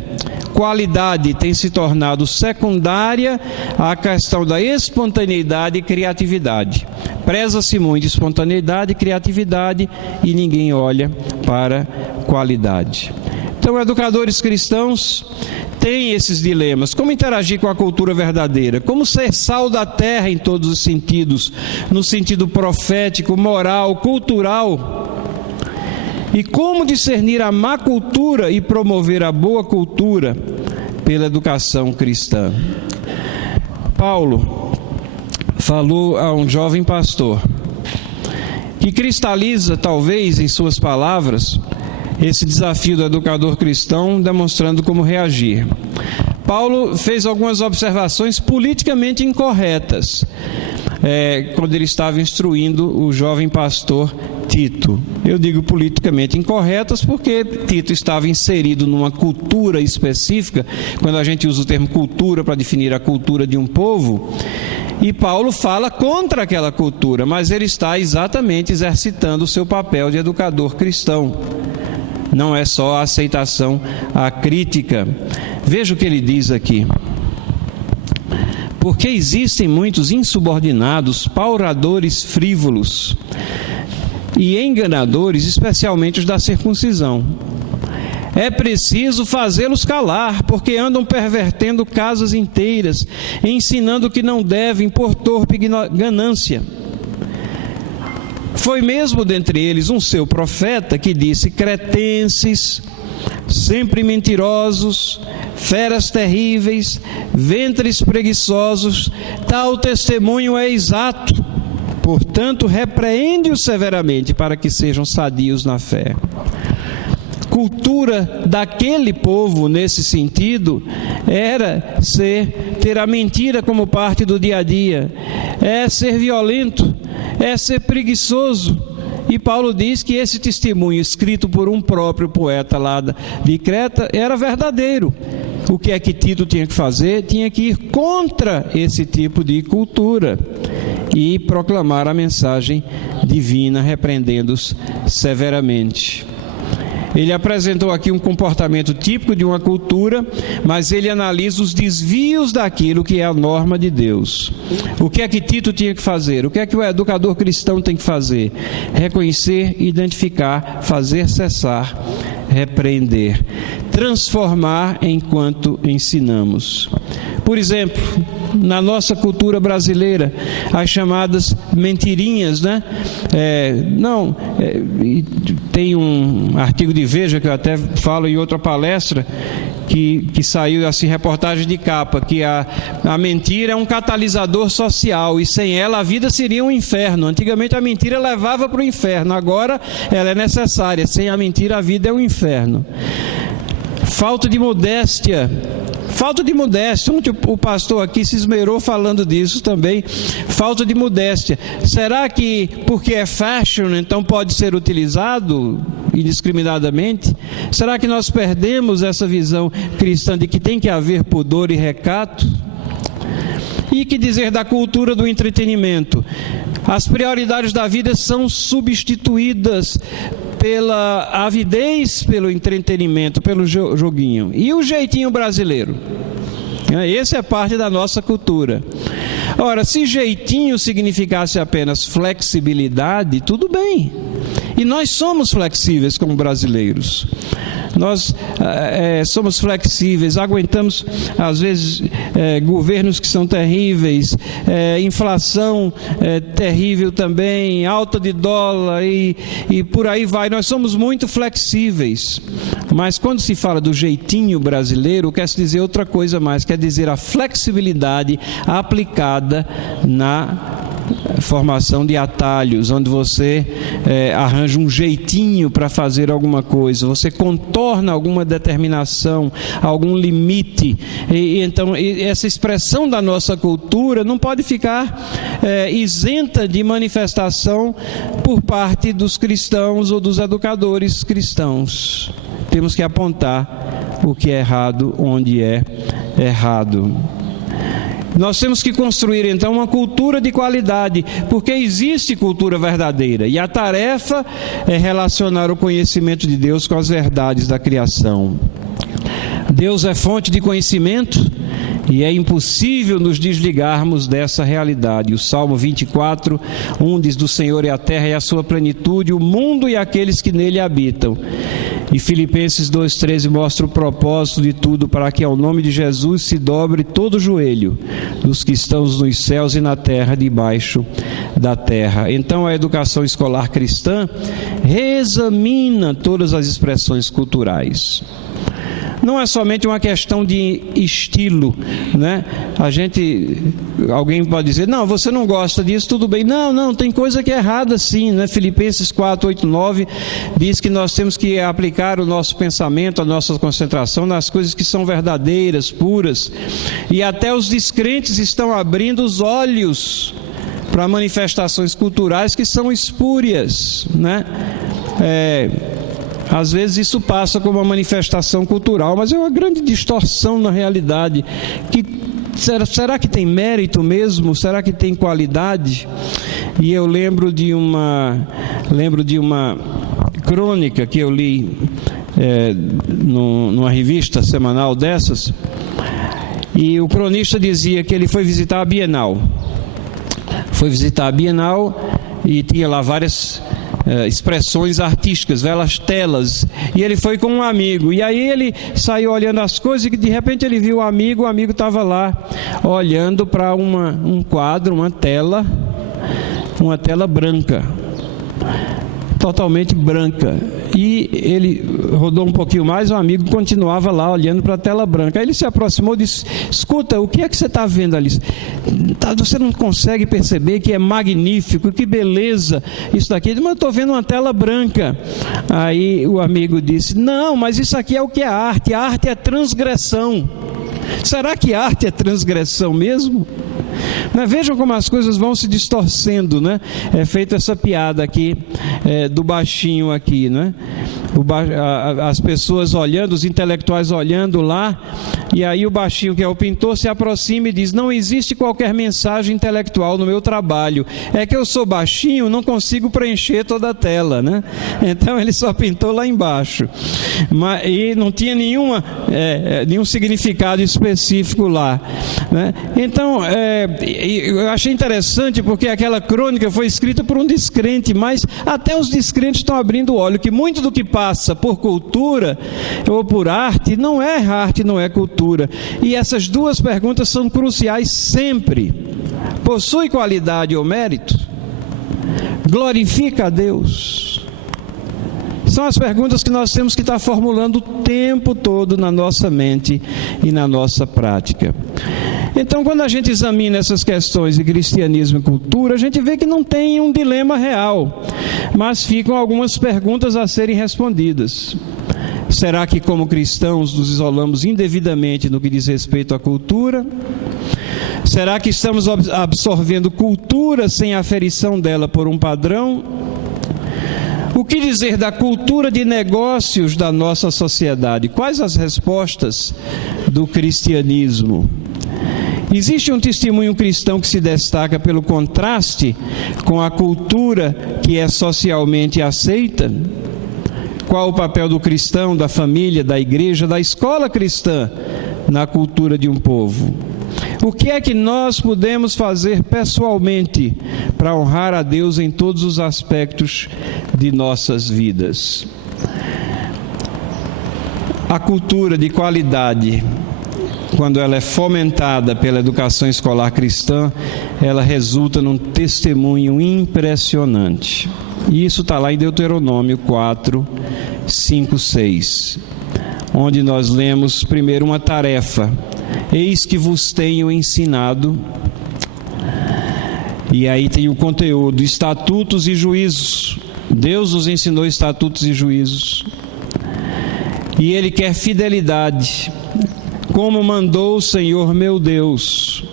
qualidade tem se tornado secundária à questão da espontaneidade e criatividade. Preza-se muito espontaneidade e criatividade e ninguém olha para qualidade. Então, educadores cristãos têm esses dilemas. Como interagir com a cultura verdadeira? Como ser sal da terra em todos os sentidos? No sentido profético, moral, cultural. E como discernir a má cultura e promover a boa cultura pela educação cristã? Paulo falou a um jovem pastor que cristaliza, talvez, em suas palavras, esse desafio do educador cristão, demonstrando como reagir. Paulo fez algumas observações politicamente incorretas, quando ele estava instruindo o jovem pastor Tito. Eu digo politicamente incorretas porque Tito estava inserido numa cultura específica, quando a gente usa o termo cultura para definir a cultura de um povo, e Paulo fala contra aquela cultura, mas ele está exatamente exercitando o seu papel de educador cristão. Não é só a aceitação, a crítica. Veja o que ele diz aqui. Porque existem muitos insubordinados, pauradores frívolos e enganadores, especialmente os da circuncisão. É preciso fazê-los calar, porque andam pervertendo casas inteiras, ensinando que não devem por torpe ganância. Foi mesmo dentre eles um seu profeta que disse: cretenses, sempre mentirosos, feras terríveis, ventres preguiçosos, tal testemunho é exato. Portanto, repreende-os severamente para que sejam sadios na fé. Cultura daquele povo, nesse sentido, era ter a mentira como parte do dia a dia, é ser violento, é ser preguiçoso. E Paulo diz que esse testemunho escrito por um próprio poeta lá de Creta era verdadeiro. O que é que Tito tinha que fazer? Tinha que ir contra esse tipo de cultura e proclamar a mensagem divina, repreendendo-os severamente. Ele apresentou aqui um comportamento típico de uma cultura, mas ele analisa os desvios daquilo que é a norma de Deus. O que é que Tito tinha que fazer? O que é que o educador cristão tem que fazer? Reconhecer, identificar, fazer cessar, repreender, transformar enquanto ensinamos. Por exemplo, na nossa cultura brasileira, as chamadas mentirinhas, né? Tem um artigo de Veja que eu até falo em outra palestra que saiu assim, reportagem de capa, que a mentira é um catalisador social e sem ela a vida seria um inferno. Antigamente a mentira levava para o inferno, agora ela é necessária. Sem a mentira a vida é um inferno. Falta de modéstia, o pastor aqui se esmerou falando disso também, falta de modéstia. Será que porque é fashion, então pode ser utilizado indiscriminadamente? Será que nós perdemos essa visão cristã de que tem que haver pudor e recato? E que dizer da cultura do entretenimento? As prioridades da vida são substituídas pela avidez, pelo entretenimento, pelo joguinho. E o jeitinho brasileiro? Essa é parte da nossa cultura. Ora, se jeitinho significasse apenas flexibilidade, tudo bem. E nós somos flexíveis como brasileiros. Nós somos flexíveis, aguentamos às vezes governos que são terríveis, inflação terrível também, alta de dólar e por aí vai. Nós somos muito flexíveis, mas quando se fala do jeitinho brasileiro, quer se dizer outra coisa mais, quer dizer a flexibilidade aplicada na formação de atalhos, onde você arranja um jeitinho para fazer alguma coisa, você contorna alguma determinação, algum limite, então essa expressão da nossa cultura não pode ficar isenta de manifestação por parte dos cristãos ou dos educadores cristãos. Temos que apontar o que é errado onde é errado. Nós temos que construir então uma cultura de qualidade, porque existe cultura verdadeira e a tarefa é relacionar o conhecimento de Deus com as verdades da criação. Deus é fonte de conhecimento e é impossível nos desligarmos dessa realidade. O Salmo 24, 1 diz: do Senhor é a terra e a sua plenitude, o mundo e aqueles que nele habitam. E Filipenses 2,13 mostra o propósito de tudo, para que ao nome de Jesus se dobre todo o joelho dos que estão nos céus e na terra, debaixo da terra. Então a educação escolar cristã reexamina todas as expressões culturais. Não é somente uma questão de estilo, né? Alguém pode dizer: não, você não gosta disso, tudo bem. Não, tem coisa que é errada sim, né? Filipenses 4, 8, 9 diz que nós temos que aplicar o nosso pensamento, a nossa concentração nas coisas que são verdadeiras, puras. E até os descrentes estão abrindo os olhos para manifestações culturais que são espúrias, né? Às vezes isso passa como uma manifestação cultural, mas é uma grande distorção na realidade. Será que tem mérito mesmo? Será que tem qualidade? E eu lembro de uma crônica que eu li numa revista semanal dessas, e o cronista dizia que ele foi visitar a Bienal. E tinha lá várias expressões artísticas, belas telas, e ele foi com um amigo, e aí ele saiu olhando as coisas e de repente ele viu o amigo estava lá olhando para um quadro, uma tela branca, totalmente branca, e ele rodou um pouquinho mais, o amigo continuava lá olhando para a tela branca. Aí ele se aproximou e disse: escuta, o que é que você está vendo ali? Você não consegue perceber que é magnífico, que beleza isso daqui? Mas eu estou vendo uma tela branca. Aí o amigo disse: não, mas isso aqui é o que é arte é transgressão. Será que arte é transgressão mesmo? Vejam como as coisas vão se distorcendo, né? É feita essa piada aqui do baixinho aqui, né? As pessoas olhando, os intelectuais olhando lá, e aí o baixinho, que é o pintor, se aproxima e diz: não existe qualquer mensagem intelectual no meu trabalho, é que eu sou baixinho, não consigo preencher toda a tela, né? Então ele só pintou lá embaixo, e não tinha nenhum significado específico lá, né? Então eu achei interessante, porque aquela crônica foi escrita por um descrente, mas até os descrentes estão abrindo o olho, que muito do que passa por cultura ou por arte não é arte, não é cultura. E essas duas perguntas são cruciais sempre. Possui qualidade ou mérito? Glorifica a Deus? São as perguntas que nós temos que estar formulando o tempo todo na nossa mente e na nossa prática. Então, quando a gente examina essas questões de cristianismo e cultura, a gente vê que não tem um dilema real, mas ficam algumas perguntas a serem respondidas. Será que, como cristãos, nos isolamos indevidamente no que diz respeito à cultura? Será que estamos absorvendo cultura sem aferição dela por um padrão? O que dizer da cultura de negócios da nossa sociedade? Quais as respostas do cristianismo? Existe um testemunho cristão que se destaca pelo contraste com a cultura que é socialmente aceita? Qual o papel do cristão, da família, da igreja, da escola cristã na cultura de um povo? O que é que nós podemos fazer pessoalmente para honrar a Deus em todos os aspectos de nossas vidas? A cultura de qualidade, quando ela é fomentada pela educação escolar cristã, ela resulta num testemunho impressionante. E isso está lá em Deuteronômio 4, 5, 6, onde nós lemos primeiro uma tarefa: eis que vos tenho ensinado. E aí tem o conteúdo: estatutos e juízos. Deus nos ensinou estatutos e juízos. E Ele quer fidelidade, como mandou o Senhor meu Deus.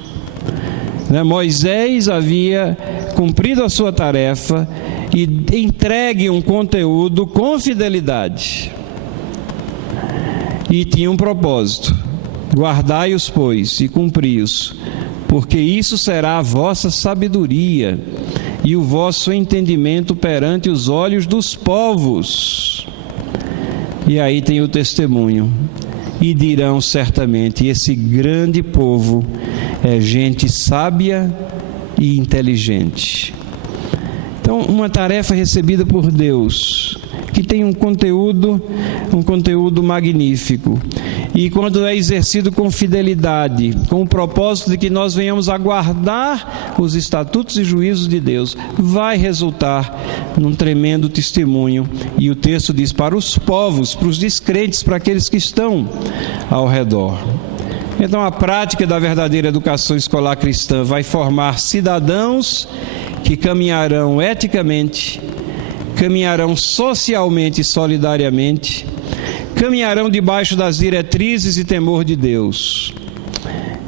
Moisés havia cumprido a sua tarefa e entregue um conteúdo com fidelidade. E tinha um propósito: guardai-os, pois, e cumpri-os, porque isso será a vossa sabedoria e o vosso entendimento perante os olhos dos povos. E aí tem o testemunho: e dirão certamente, esse grande povo é gente sábia e inteligente. Então, uma tarefa recebida por Deus, que tem um conteúdo magnífico, e quando é exercido com fidelidade, com o propósito de que nós venhamos a guardar os estatutos e juízos de Deus, vai resultar num tremendo testemunho. E o texto diz: para os povos, para os descrentes, para aqueles que estão ao redor. Então, a prática da verdadeira educação escolar cristã vai formar cidadãos que caminharão eticamente, caminharão socialmente e solidariamente, caminharão debaixo das diretrizes e temor de Deus.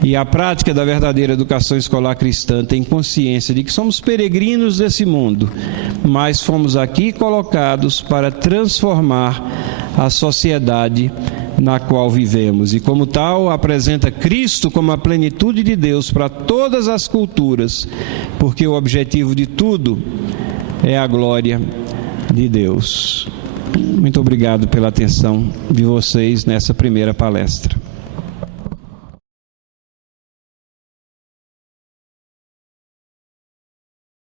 E a prática da verdadeira educação escolar cristã tem consciência de que somos peregrinos desse mundo, mas fomos aqui colocados para transformar a sociedade na qual vivemos, e como tal apresenta Cristo como a plenitude de Deus para todas as culturas, porque o objetivo de tudo é a glória de Deus. Muito obrigado pela atenção de vocês nessa primeira palestra.